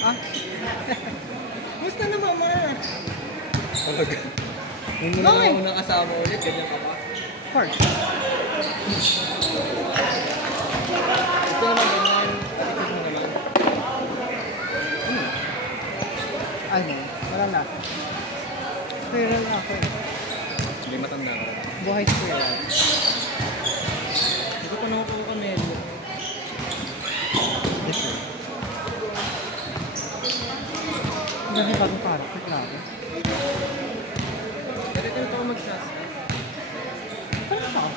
Ah? Gusto na mama. Talaga. Nung muna na ako nakasama ulit, ganyan ka ba? Of course. Ito naman ganyan. Ito mo naman. Ano? Wala na. Squirrel ako eh. Hindi matanda ka. Buhay squirrel. Ito pa nakukuha ka medyo. Ang dami bagong character, grabe. Ganito ito ako mag-sas. Saan ka?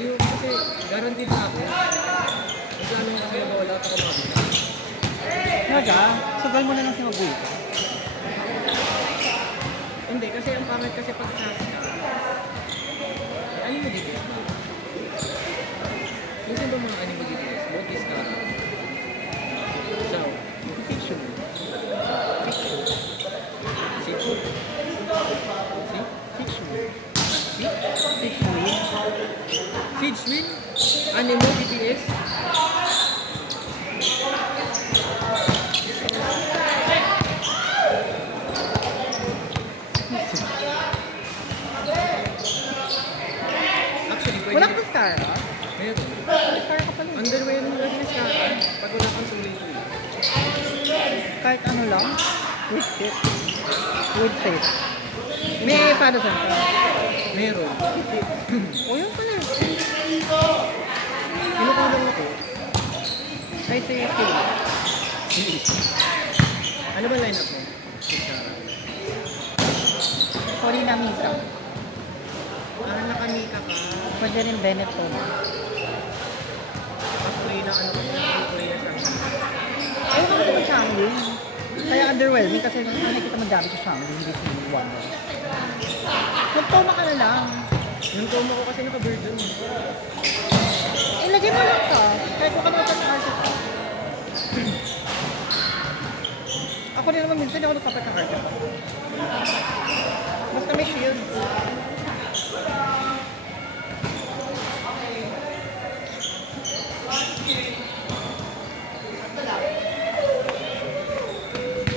Ayun, kasi guaranteed na ako. Magkano kasi wala ito ka mabila. Naga, sugal mo na lang si Mabuhay. Hindi, kasi ang pangit kasi pag sas ka. Ano mo dito? Minsan ba mga anime dito? What is ka? So, fiction. Fiction. Fiction. Siege Win? Anime BTS? Actually, pwede. Wala kang Scara? Meron. Scara ka pala. Underwear mo lang yung Scara pag wala kang sulit. Kahit ano lang? With it. With faith. May para saan ka? Meron. O yun pala. Kinukulang ako. Ay, say skill. Ano ba line up mo? Scara. Sorry na, Mika. Ah, nakanika ka. Pwede rin Benetton. Pakulay na ano ka na. Pakulay na siya. Ayaw ka kasi mag-Shangling. Kaya underwhelming kasi nakikita mo dami sa Shangling, hindi si Wonder. Magtoma ka na lang. Yung tomo ko kasi naka-virgin. Ilagay mo lang ka. Kahit kung ka sa artist ka. Ako rin naman minsan ako nagpapat ng artist. Basta may shield.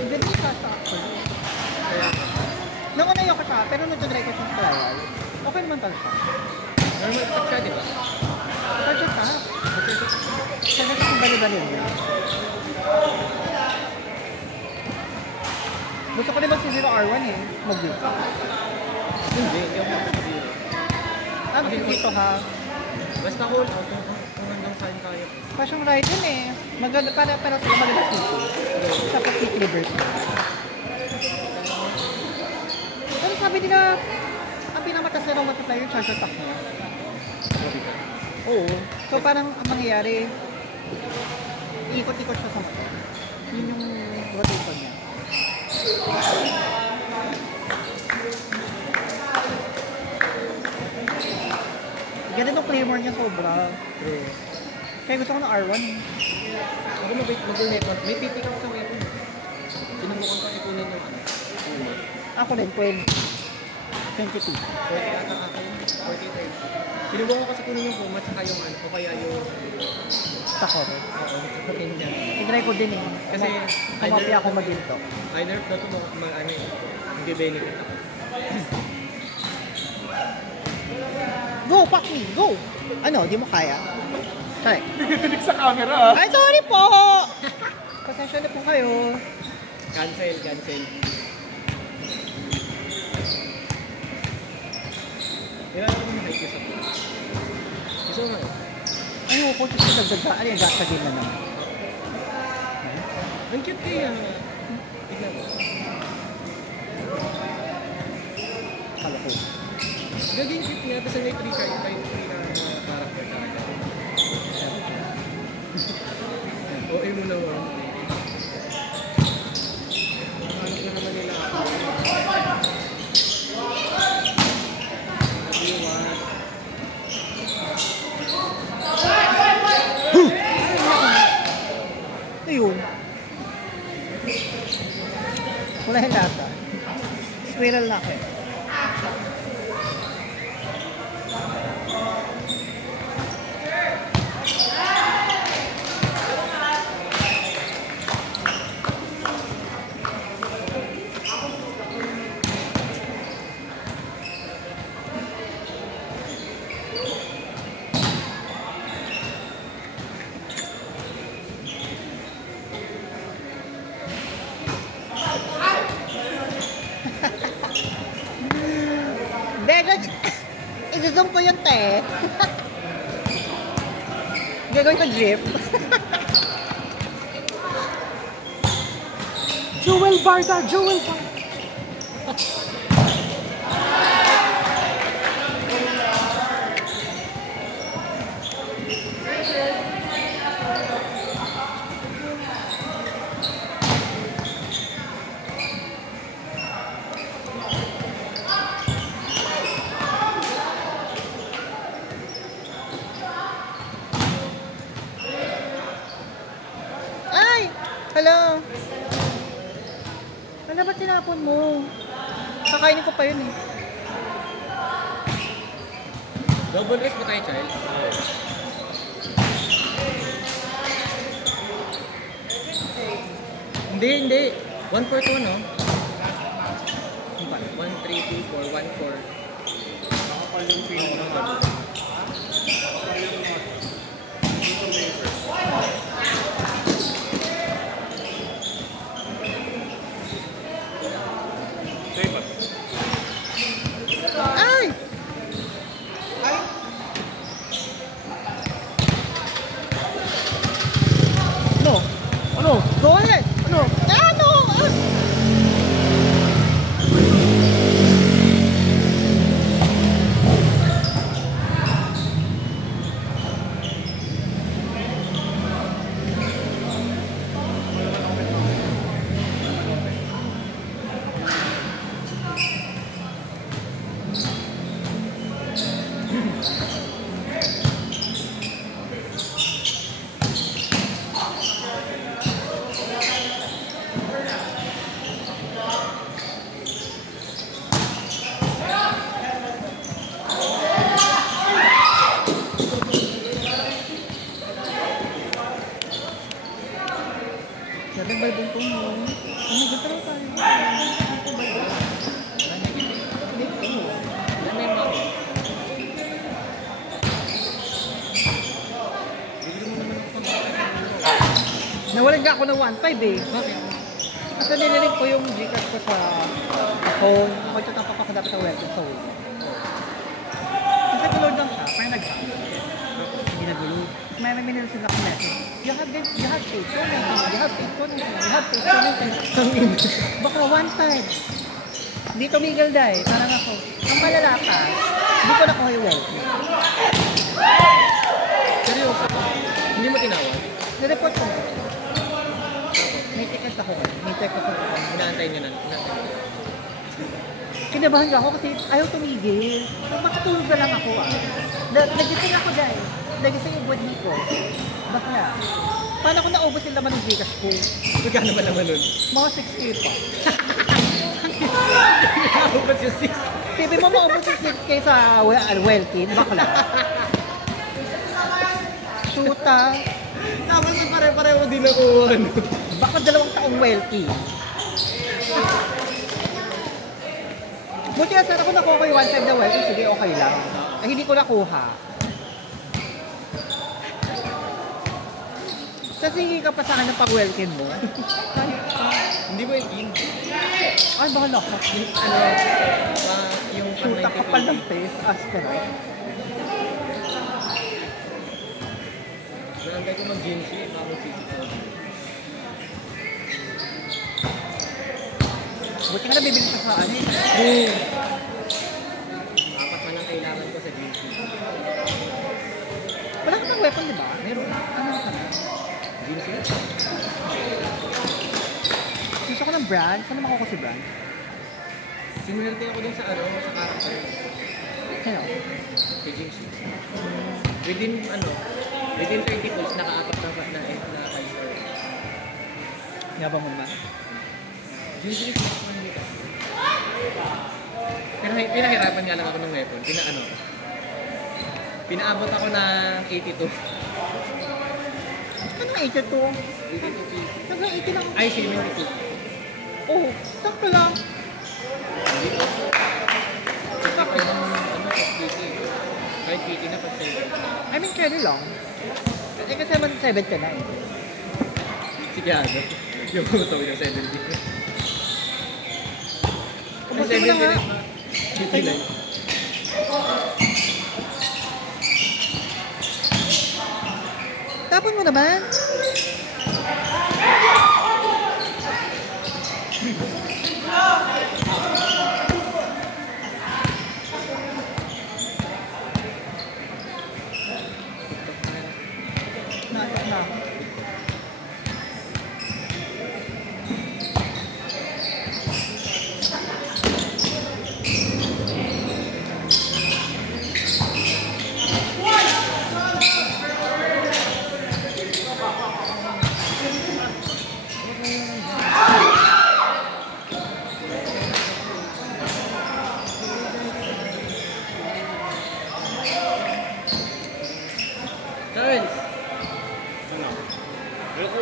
Hindi mo sa ako. Nung una yung ka pero nag-try ko sa trial. Okay naman talaga. Normal attack siya, di ba? Budget ka. Siya na kasi bali-bali niya. Gusto ko rin mag-0 R1 eh. Mag-win. Hindi, hindi ako mag-zero. Ah, dito ha. Basta hold out kung hanggang saan kaya. Pasyong ride yun eh. Maganda, pero sila maganda city. Sa Pacific Liberty. Pero sabi nila, ang pinamatas na raw multiplier charge attack niya. Oo. So parang ang mangyayari, ikot-ikot siya sa mata. Yun yung rotation niya. Ganun yung claymore niya sobra. True. Kaya gusto ko ng R1. Ako mag-weapon. May pipick ako sa weapon. Sinubukan ko ipunin yung ano. Ako din, 20. 22. 40 ata akin. 43. Sinubukan ko kasi kunin yung Puma tsaka yung ano. O kaya yung... Takore. Oo. Sa Kenya. I-try ko din eh. Kasi kumapya ako maginto. Either na ito ano eh. Hindi benefit ako. Go, fuck me, go! Ano, di mo kaya? Sorry. Nagtitig sa camera. Ay, sorry po! Pasensya na po kayo. Cancel, cancel. Kailan ako yung hike sa po? Gusto mo ngayon? Ayoko, kasi nagdagda. Ano yung gasa game na naman? Ang cute kaya. Tignan mo. Kala ko. Gaging cute niya, tapos may 3 na character talaga. Oo, mo naman. Ano ko naman nila ako? Ayun. Wala yung lata. Squirrel na ako. yan, te. Gagawin ko drift. Jewel Barda, Jewel Barda. Hello? Ano ba tinapon mo? Kakainin ko pa yun eh. Double rice ba tayo, child? Hindi. 1-4 to 1, no? 1, 3, 2, 4, 1, 4. Nakapal yung pinaka. Ay! Ano? Go ahead! Ano? Ano? Nagbalbong po mo. Ano ba tayo tayo? Nawalan ka ako ng 1.5 eh. Bakit? Kasi nililig ko yung Gcash ko sa home. O ito tapos ako dapat ang welcome sa home. Kasi kuload lang siya. Parang nag-hack. Hindi nag-load. May minil sila akong message. You have paid so many. You have paid so many. You have paid so many. Baka 1.5. Hindi tumigil dahil. Parang ako. Ang malala ka, hindi ko nakuha yung welcome. Seryoso? Hindi mo tinawag? Nireport ko. May ticket ako. May ticket ako. Inaantay niyo na. Kinabahan ka ako kasi ayaw tumigil. Makatulog na lang ako ah. Nagising ako dahil. Nagising yung body ko. Bakla. Paano ko naubos yung laman ng Gcash ko? Magkano ba naman nun? Mga 6K pa. Naubos yung 6. Sabi mo maubos yung 6K sa Welkin. Bakla. Shoota. Tapos na pare-pareho din nakuha. Baka 2 taong Welkin. Buti nga sana kung nakuha ko yung 1.5 na Welkin, sige okay lang. Ay hindi ko nakuha. Kasi ka pa sa akin ng pag-welcome mo. Hindi ba yung Ay, bahala ka. yung Shoot, kapal ng face. Aspera. Nangangay ko mag-gymsy, mag-sisip. Buti nga na bibili ka sa ano eh. Boom! Apat man ang kailangan ko sa gymsy. Wala ka ng weapon, di ba? Meron. Ano ka na? Gymsy? Gusto ko ng brand. Saan naman ako si brand? Sinuwerte ako dun sa sa character. Sino? Kay gymsy. Within 30 pulls, naka-apat na Kaiser. Yabang mo naman. Gymsy is next one dito. Pero pinahirapan nga lang ako ng weapon. Pinaabot ako ng 82. Ano 82? 82 piece. Nagla 80 lang. Ay, 72. Oh, sakto lang. Kasi pa yung PT. Kahit PT na pag 7. I mean, carry lang. Kasi naman 7 ka na eh. Sigado. Yung puto yung 70. Kumusta mo na nga? 59. Tapon mo naman. Na. Charles, Ano? ako.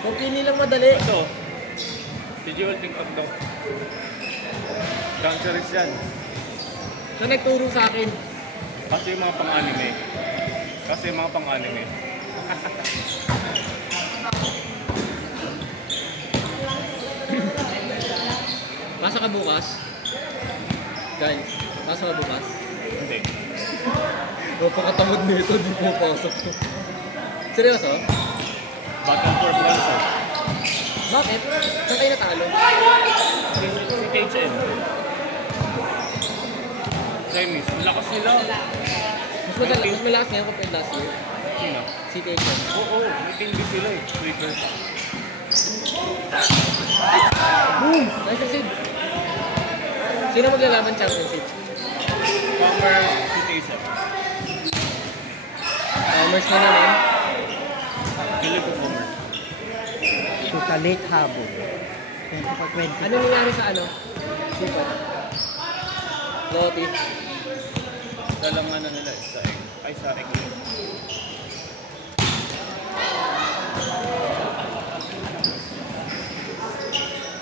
Kung pili lang madali. Ito. Si Jewel TikTok daw. Dancerous yan. Siya nagturo sa akin. Kasi yung mga pang-anime. Kasi yung mga pang-anime. Pasa ka bukas? Guys, pasa ka bukas? Hindi. Napakatamad nito, di po pasok. Seryoso? Battle for Bronze. Bakit? Saan kayo natalo? Si KHN. Chinese. Ang lakas nila. Mas malakas ngayon compared last year. Sino? Si Taken. Oo, may tindi sila eh. Sweeper. Boom! Nice succeed. Sino maglalaban championship? Power si Taser. Commerce na naman. Pilit ko Commerce. Shoot a late habol. 20 Ano nangyari sa ano? Super. Loti. Dalangan na nila eh. Sa egg. Ay, sa egg.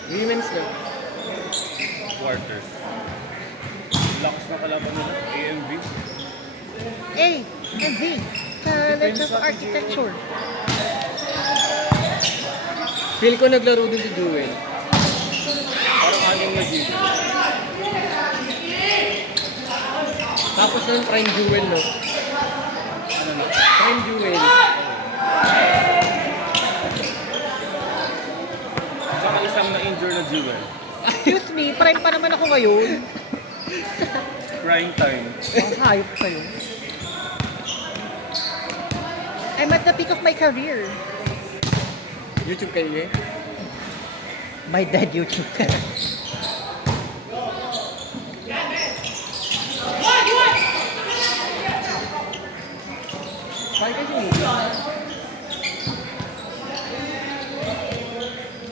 Women's na. Quarters. Lakas na kalaban nila. AMV. A and V. College of Architecture. Feel ko naglaro din si Jewel. Parang aning na G. Tapos nun, Prime Jewel, no? Ano na? Prime Jewel. Saka isang na-injure na Jewel. Excuse me, prime pa naman ako ngayon. Prime time. Ang hayop kayo. I'm at the peak of my career. YouTube kayo eh. My dead YouTube. Bakit kasi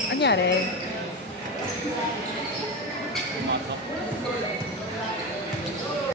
Anyari? Pumasok